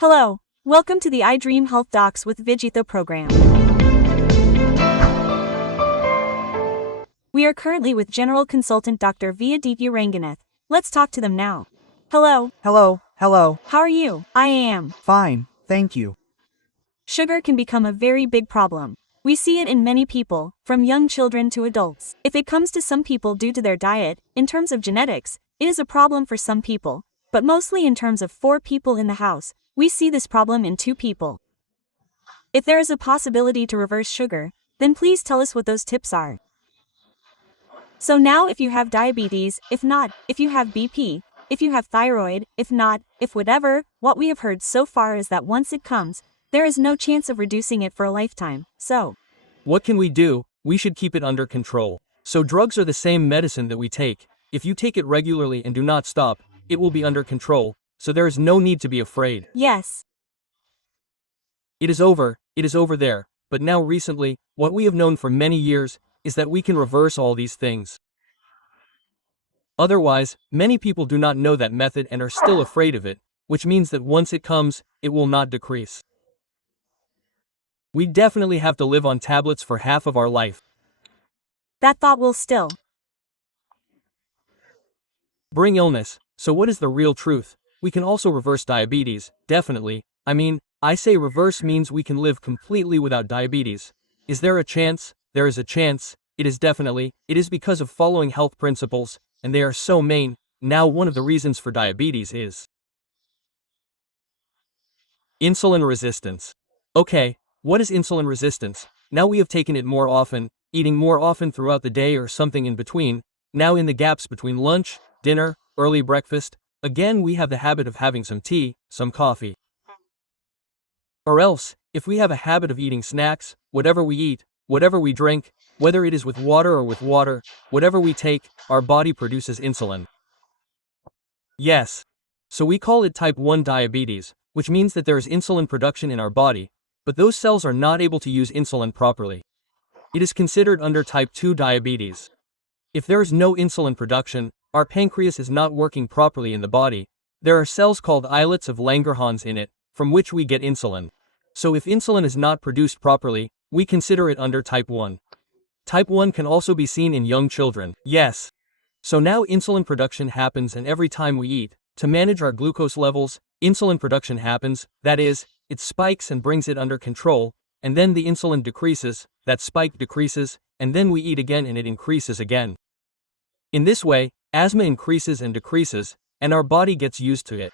Hello, welcome to the iDream Health Docs with Vijitha program. We are currently with General Consultant Dr. Vijitha Ranganath. Let's talk to them now. Hello. Hello. How are you? I am. Fine, thank you. Sugar can become a very big problem. We see it in many people, from young children to adults. If it comes to some people due to their diet, in terms of genetics, it is a problem for some people, but mostly in terms of 4 people in the house, we see this problem in 2 people. If there is a possibility to reverse sugar, then please tell us what those tips are. So now if you have diabetes, if not, if you have BP, if you have thyroid, if not, if whatever, what we have heard so far is that once it comes, there is no chance of reducing it for a lifetime, so. What can we do? We should keep it under control. So drugs are the same medicine that we take. If you take it regularly and do not stop, it will be under control, so there is no need to be afraid. Yes. It is over there, but now recently, what we have known for many years, is that we can reverse all these things. Otherwise, many people do not know that method and are still afraid of it, which means that once it comes, it will not decrease. We definitely have to live on tablets for half of our life. That thought will still bring illness. So what is the real truth? We can also reverse diabetes, definitely. I say reverse means we can live completely without diabetes. Is there a chance? There is a chance. It is because of following health principles, and they are so main. Now one of the reasons for diabetes is insulin resistance. Okay, what is insulin resistance? Now we have taken it more often, eating more often throughout the day or something in between. Now in the gaps between lunch, dinner, early breakfast, again we have the habit of having some tea, some coffee. Or else, if we have a habit of eating snacks, whatever we eat, whatever we drink, whether it is with water or with water, whatever we take, our body produces insulin. Yes. So we call it type 1 diabetes, which means that there is insulin production in our body, but those cells are not able to use insulin properly. It is considered under type 2 diabetes. If there is no insulin production, our pancreas is not working properly in the body. There are cells called islets of Langerhans in it, from which we get insulin. So if insulin is not produced properly, we consider it under type 1. Type 1 can also be seen in young children. Yes. So now insulin production happens, and every time we eat, to manage our glucose levels, insulin production happens, that is, it spikes and brings it under control, and then the insulin decreases, that spike decreases, and then we eat again and it increases again. In this way, asthma increases and decreases, and our body gets used to it.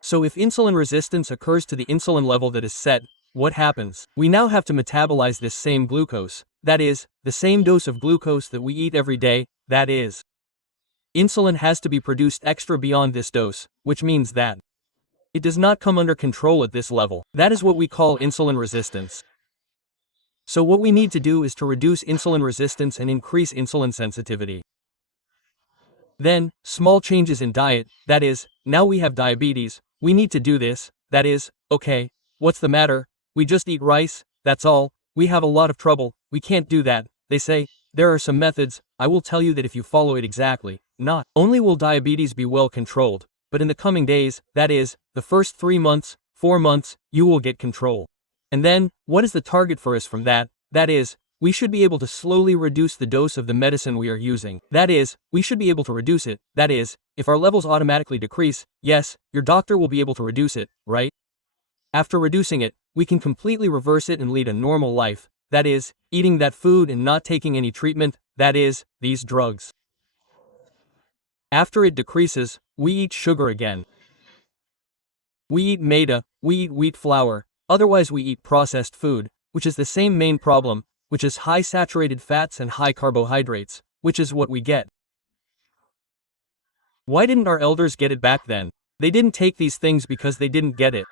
So if insulin resistance occurs to the insulin level that is set, what happens? We now have to metabolize this same glucose, that is, the same dose of glucose that we eat every day, that is. Insulin has to be produced extra beyond this dose, which means that it does not come under control at this level. That is what we call insulin resistance. So what we need to do is to reduce insulin resistance and increase insulin sensitivity. Then, small changes in diet, that is, now we have diabetes, we need to do this, that is, okay, what's the matter? We just eat rice, that's all, we have a lot of trouble, we can't do that. They say, there are some methods. I will tell you that if you follow it exactly, not only will diabetes be well controlled, but in the coming days, that is, the first 3 months, 4 months, you will get control. And then, what is the target for us from that? That is, we should be able to slowly reduce the dose of the medicine we are using. That is, we should be able to reduce it. That is, if our levels automatically decrease, yes, your doctor will be able to reduce it, right? After reducing it, we can completely reverse it and lead a normal life. That is, eating that food and not taking any treatment, that is, these drugs. After it decreases, we eat sugar again. We eat maida, we eat wheat flour, otherwise we eat processed food, which is the same main problem, which is high saturated fats and high carbohydrates, which is what we get. Why didn't our elders get it back then? They didn't take these things because they didn't get it.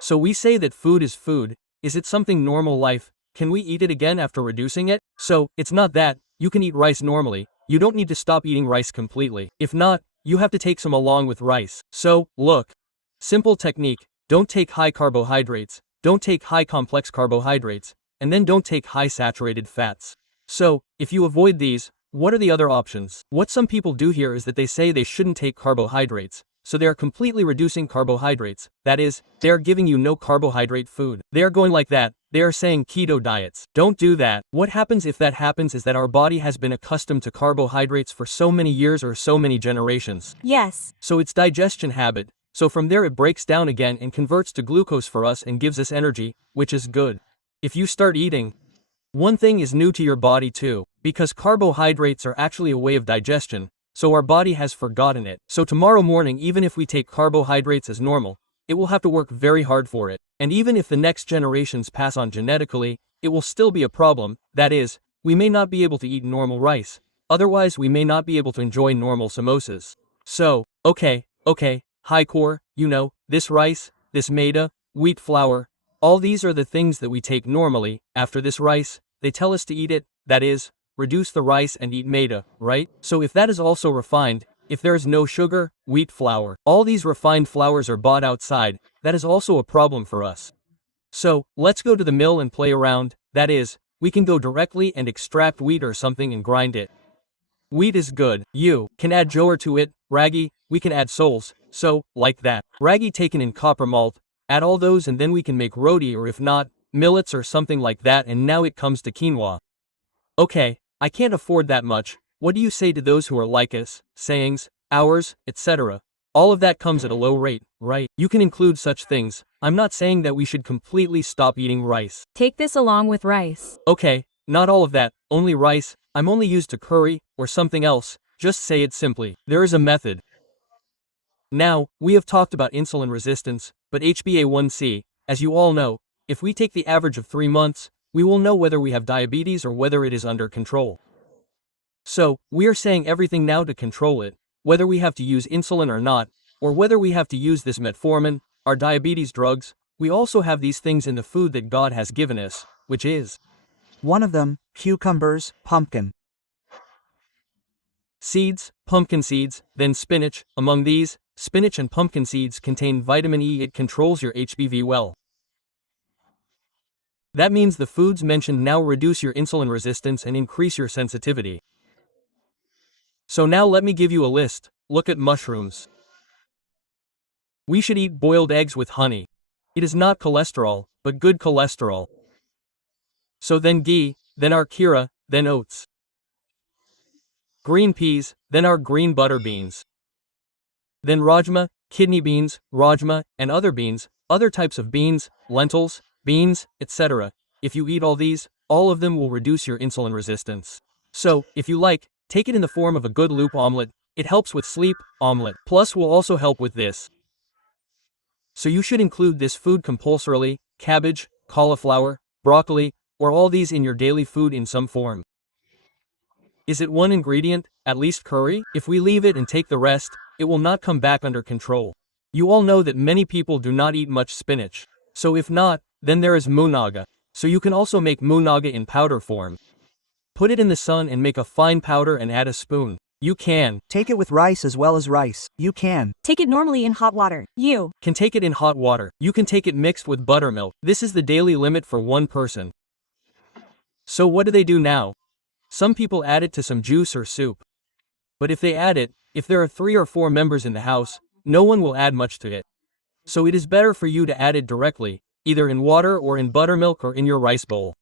So we say that food is food. Is it something normal life? Can we eat it again after reducing it? So, it's not that, you can eat rice normally, you don't need to stop eating rice completely. If not, you have to take some along with rice. So, look. Simple technique, don't take high carbohydrates, don't take high complex carbohydrates, and then don't take high saturated fats. So, if you avoid these, what are the other options? What some people do here is that they say they shouldn't take carbohydrates, so they are completely reducing carbohydrates. That is, they are giving you no carbohydrate food. They are going like that. They are saying keto diets. Don't do that. What happens if that happens is that our body has been accustomed to carbohydrates for so many years or so many generations. Yes. So it's digestion habit. So from there it breaks down again and converts to glucose for us and gives us energy, which is good. If you start eating, one thing is new to your body too, because carbohydrates are actually a way of digestion, so our body has forgotten it. So tomorrow morning, even if we take carbohydrates as normal, it will have to work very hard for it. And even if the next generations pass on genetically, it will still be a problem. That is, we may not be able to eat normal rice. Otherwise, we may not be able to enjoy normal samosas. So, okay, high core, you know, this rice, this maida, wheat flour, all these are the things that we take normally. After this rice, they tell us to eat it, that is, reduce the rice and eat maida, right? So if that is also refined, if there is no sugar, wheat flour, all these refined flours are bought outside, that is also a problem for us. So, let's go to the mill and play around, that is, we can go directly and extract wheat or something and grind it. Wheat is good. You can add jowar to it, ragi, we can add soles, so, like that. Ragi taken in copper malt, add all those and then we can make roti or if not, millets or something like that and now it comes to quinoa. Okay, I can't afford that much. What do you say to those who are like us, sayings, hours, etc.? All of that comes at a low rate, right? You can include such things. I'm not saying that we should completely stop eating rice. Take this along with rice. Okay, not all of that, only rice. I'm only used to curry, or something else. Just say it simply. There is a method. Now, we have talked about insulin resistance, but HbA1c, as you all know, if we take the average of 3 months, we will know whether we have diabetes or whether it is under control. So, we are saying everything now to control it, whether we have to use insulin or not, or whether we have to use this metformin, our diabetes drugs. We also have these things in the food that God has given us, which is One of them, cucumbers, pumpkin. seeds, pumpkin seeds, then spinach. Among these, spinach and pumpkin seeds contain vitamin E. It controls your HbV well. That means the foods mentioned now reduce your insulin resistance and increase your sensitivity. So now let me give you a list. Look at mushrooms. We should eat boiled eggs with honey. It is not cholesterol, but good cholesterol. So then ghee, then our kira, then oats. Green peas, then our green butter beans. Then rajma, kidney beans, rajma, and other beans, other types of beans, lentils, beans, etc. If you eat all these, all of them will reduce your insulin resistance. So, if you like, take it in the form of a good loop omelet. It helps with sleep, omelet. Plus will also help with this. So you should include this food compulsorily, cabbage, cauliflower, broccoli, or all these in your daily food in some form. Is it one ingredient, at least curry? If we leave it and take the rest, it will not come back under control. You all know that many people do not eat much spinach. So if not, then there is munaga. So you can also make munaga in powder form. Put it in the sun and make a fine powder and add a spoon. You can Take it with rice as well as rice. You can Take it normally in hot water. You take it in hot water. You can take it mixed with buttermilk. This is the daily limit for one person. So what do they do now? Some people add it to some juice or soup. But if they add it, if there are 3 or 4 members in the house, no one will add much to it. So it is better for you to add it directly, either in water or in buttermilk or in your rice bowl.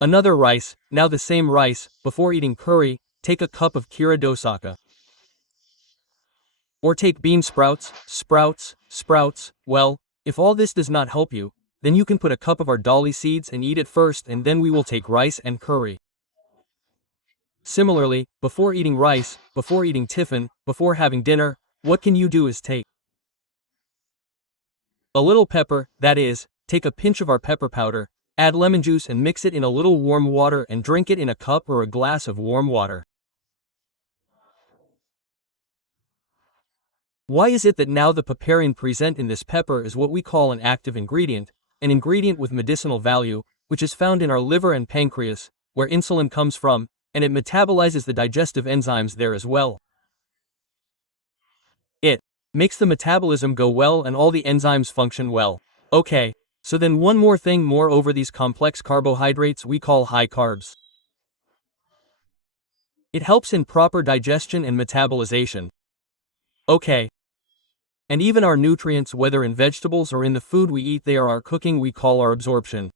Another rice, now the same rice, before eating curry, take a cup of kira dosaka. Or take bean sprouts, well, if all this does not help you, then you can put a cup of our dali seeds and eat it first and then we will take rice and curry. Similarly, before eating rice, before eating tiffin, before having dinner, what can you do is take a little pepper, that is, take a pinch of our pepper powder, add lemon juice and mix it in a little warm water and drink it in a cup or a glass of warm water. Why is it that now the piperine present in this pepper is what we call an active ingredient, an ingredient with medicinal value, which is found in our liver and pancreas, where insulin comes from, and it metabolizes the digestive enzymes there as well. It makes the metabolism go well and all the enzymes function well. Okay, so then one more thing more over these complex carbohydrates we call high carbs. It helps in proper digestion and metabolization. Okay. And even our nutrients, whether in vegetables or in the food we eat, they are our cooking, we call our absorption.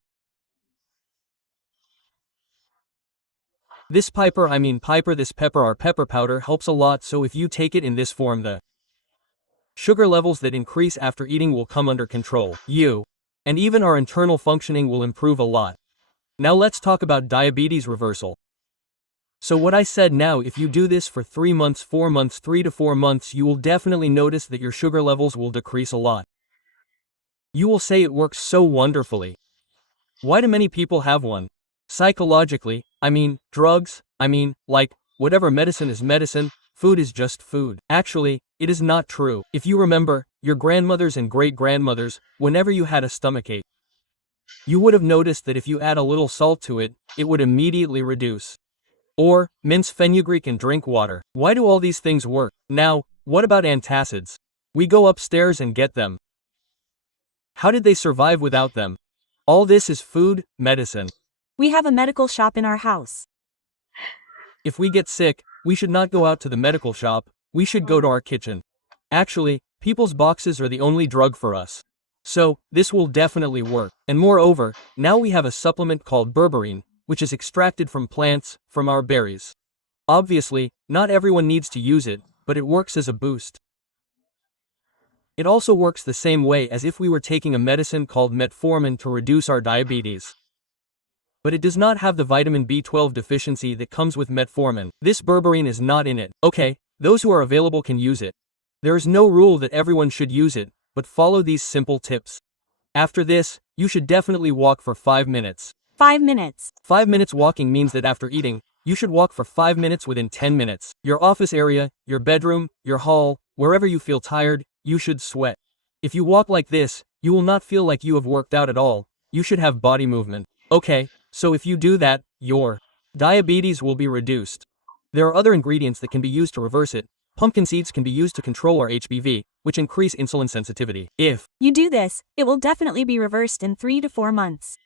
This pepper, this pepper, our pepper powder helps a lot, so if you take it in this form, the sugar levels that increase after eating will come under control. And even our internal functioning will improve a lot. Now let's talk about diabetes reversal. So what I said, now if you do this for 3 months, 4 months, 3 to 4 months, you will definitely notice that your sugar levels will decrease a lot. You will say it works so wonderfully. Why do many people have one? Psychologically, drugs, like, whatever, medicine is medicine, food is just food. Actually, it is not true. If you remember, your grandmothers and great-grandmothers, whenever you had a stomachache, you would have noticed that if you add a little salt to it, it would immediately reduce. Or, mince fenugreek and drink water. Why do all these things work? Now, what about antacids? We go upstairs and get them. How did they survive without them? All this is food, medicine. We have a medical shop in our house. If we get sick, we should not go out to the medical shop, we should go to our kitchen. Actually, people's boxes are the only drug for us. So, this will definitely work. And moreover, now we have a supplement called berberine, which is extracted from plants, from our berries. Obviously, not everyone needs to use it, but it works as a boost. It also works the same way as if we were taking a medicine called metformin to reduce our diabetes. But it does not have the vitamin B12 deficiency that comes with metformin. This berberine is not in it. Okay, those who are available can use it. There is no rule that everyone should use it, but follow these simple tips. After this, you should definitely walk for 5 minutes. 5 minutes. 5 minutes walking means that after eating, you should walk for 5 minutes within 10 minutes. Your office area, your bedroom, your hall, wherever you feel tired, you should sweat. If you walk like this, you will not feel like you have worked out at all. You should have body movement. Okay, so if you do that, your diabetes will be reduced. There are other ingredients that can be used to reverse it. Pumpkin seeds can be used to control our HbV, which increase insulin sensitivity. If you do this, it will definitely be reversed in 3 to 4 months.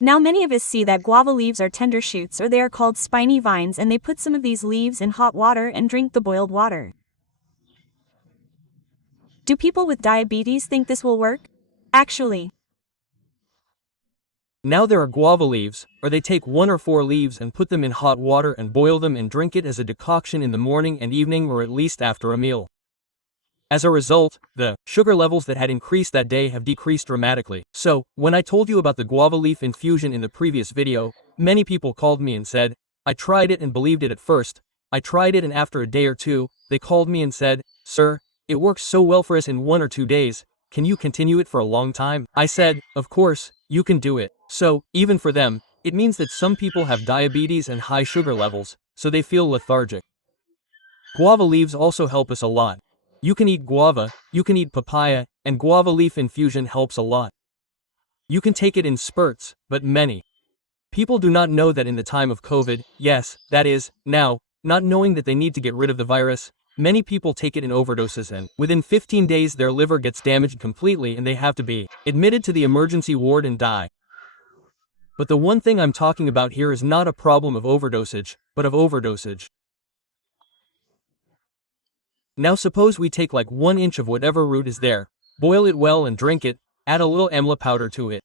Now many of us see that guava leaves are tender shoots, or they are called spiny vines, and they put some of these leaves in hot water and drink the boiled water. Do people with diabetes think this will work? Actually, now there are guava leaves, or they take 1 or 4 leaves and put them in hot water and boil them and drink it as a decoction in the morning and evening, or at least after a meal. As a result, the sugar levels that had increased that day have decreased dramatically. So, when I told you about the guava leaf infusion in the previous video, many people called me and said, I tried it and believed it at first. I tried it and after a day or two, they called me and said, Sir, it works so well for us in 1 or 2 days. Can you continue it for a long time? I said, of course, you can do it. So, even for them, it means that some people have diabetes and high sugar levels, so they feel lethargic. Guava leaves also help us a lot. You can eat guava, you can eat papaya, and guava leaf infusion helps a lot. You can take it in spurts, but many people do not know that in the time of COVID, yes, that is, now, not knowing that they need to get rid of the virus, many people take it in overdoses and, within 15 days their liver gets damaged completely and they have to be admitted to the emergency ward and die. But the one thing I'm talking about here is not a problem of overdosage, but of overdosage. Now suppose we take like 1 inch of whatever root is there, boil it well and drink it, add a little amla powder to it.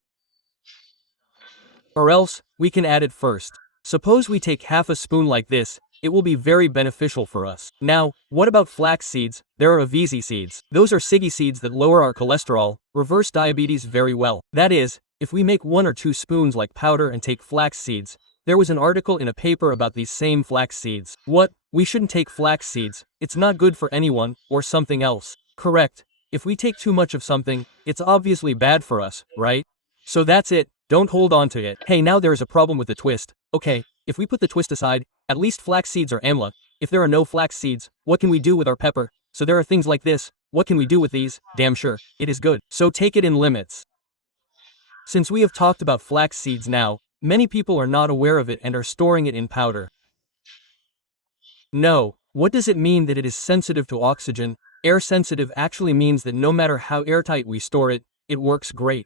Or else, we can add it first. Suppose we take half a spoon like this, it will be very beneficial for us. Now, what about flax seeds? There are Avizi seeds. Those are siggy seeds that lower our cholesterol, reverse diabetes very well. That is, if we make 1 or 2 spoons like powder and take flax seeds. There was an article in a paper about these same flax seeds. What? We shouldn't take flax seeds, it's not good for anyone, or something else. Correct. If we take too much of something, it's obviously bad for us, right? So that's it, don't hold on to it. Hey, now there is a problem with the twist. Okay, if we put the twist aside, at least flax seeds are amla. If there are no flax seeds, what can we do with our pepper? So there are things like this, what can we do with these? Damn sure, it is good. So take it in limits. Since we have talked about flax seeds now, many people are not aware of it and are storing it in powder. No, what does it mean that it is sensitive to oxygen? Air sensitive actually means that no matter how airtight we store it, it works great.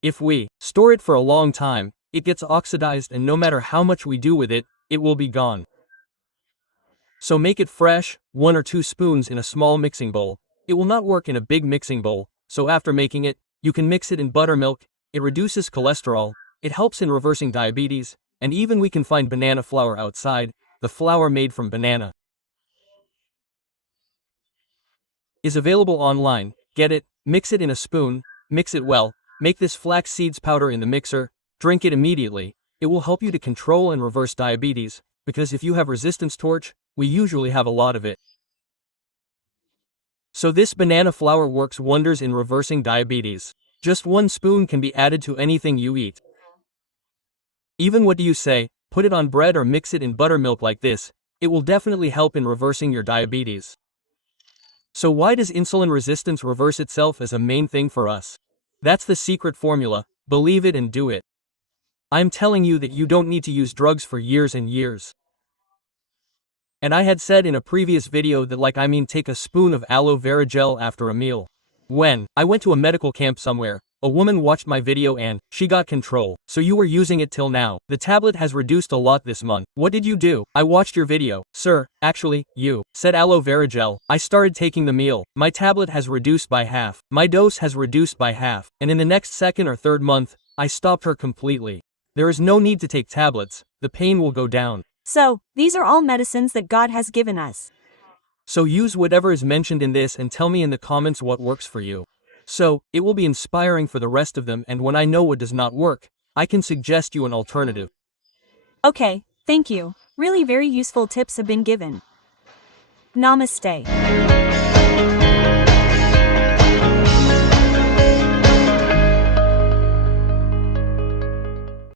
If we store it for a long time, it gets oxidized and no matter how much we do with it, it will be gone. So make it fresh, 1 or 2 spoons in a small mixing bowl. It will not work in a big mixing bowl, so after making it, you can mix it in buttermilk. It reduces cholesterol, it helps in reversing diabetes, and even we can find banana flour outside, the flour made from banana is available online. Get it, mix it in a spoon, mix it well, make this flax seeds powder in the mixer, drink it immediately. It will help you to control and reverse diabetes, because if you have resistance torch, we usually have a lot of it. So this banana flour works wonders in reversing diabetes. Just 1 spoon can be added to anything you eat. Even what do you say, put it on bread or mix it in buttermilk like this, it will definitely help in reversing your diabetes. So why does insulin resistance reverse itself as a main thing for us? That's the secret formula, believe it and do it. I'm telling you that you don't need to use drugs for years and years. And I had said in a previous video that take a spoon of aloe vera gel after a meal. When I went to a medical camp somewhere, a woman watched my video and she got control. So you were using it till now. The tablet has reduced a lot this month. What did you do? I watched your video. Sir, actually, you said aloe vera gel. I started taking the meal. My tablet has reduced by half. My dose has reduced by half. And in the next 2nd or 3rd month, I stopped her completely. There is no need to take tablets. The pain will go down. So, these are all medicines that God has given us. So use whatever is mentioned in this and tell me in the comments what works for you. So, it will be inspiring for the rest of them, and when I know what does not work, I can suggest you an alternative. Okay, thank you. Really very useful tips have been given. Namaste.